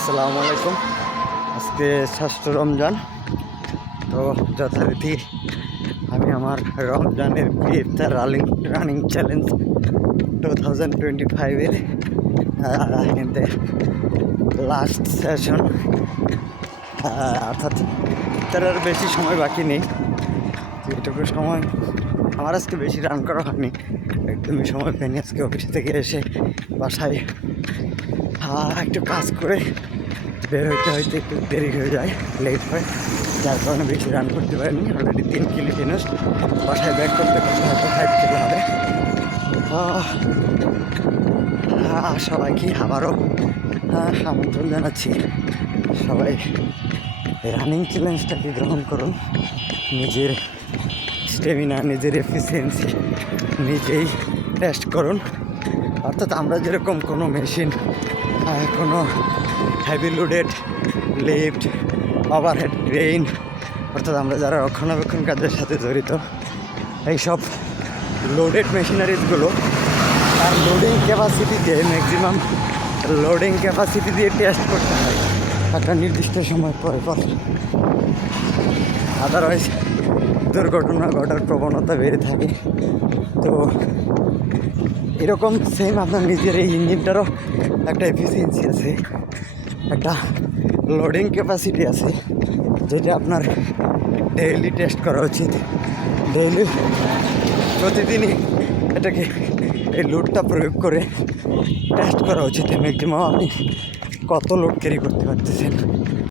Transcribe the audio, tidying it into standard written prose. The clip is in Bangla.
আসসালামু আলাইকুম। আজকে ষষ্ঠ রমজান। তো যথারীতি আমি আমার রমজানের ইফতার রানিং চ্যালেঞ্জ 2025-এর লাস্ট সেশন, অর্থাৎ ইফতারের বেশি সময় বাকি নেই। যেটুকু সময় আমার আজকে বেশি রান করা হয়নি, একদমই সময় পাইনি। আজকে অফিস থেকে এসে বাসায় একটু কাজ করে বের হইতে একটু দেরি হয়ে যায়, লেট হয়, যার কারণে বেশি রান করতে পারিনি। অলরেডি 3 কিলো টেনিস বাসায় ব্যাক করতে করতে হয়তো 5 কিলো হবে। সবাইকে আবারও আমন্ত্রণ জানাচ্ছি, সবাই রানিং চ্যালেঞ্জটাকে গ্রহণ করুন। নিজের স্টেমিনা, নিজের এফিসিয়েন্সি নিজেই টেস্ট করুন। অর্থাৎ আমরা যেরকম কোনো মেশিন, কোনো heavy loaded lift, overhead crane, অর্থাৎ আমরা যারা রক্ষণাবেক্ষণ কাজের সাথে জড়িত, এইসব লোডেড মেশিনারিজগুলো তার লোডিং ক্যাপাসিটিতে ম্যাক্সিমাম লোডিং ক্যাপাসিটি দিয়ে টেস্ট করতে হয় একটা নির্দিষ্ট সময় পরে পরে। আদারওয়াইজ দুর্ঘটনা ঘটার প্রবণতা বেড়ে থাকে। তো এরকম সেম আপনার নিজের এই ইঞ্জিনটারও একটা এফিসিয়েন্সি আছে, একটা লোডিং ক্যাপাসিটি আছে, যেটা আপনার ডেইলি টেস্ট করা উচিত। ডেইলি প্রতিদিনই এটাকে এই লোডটা প্রয়োগ করে টেস্ট করা উচিত। ম্যাক্সিমাম আপনি কত লোড ক্যারি করতে পারতেছেন।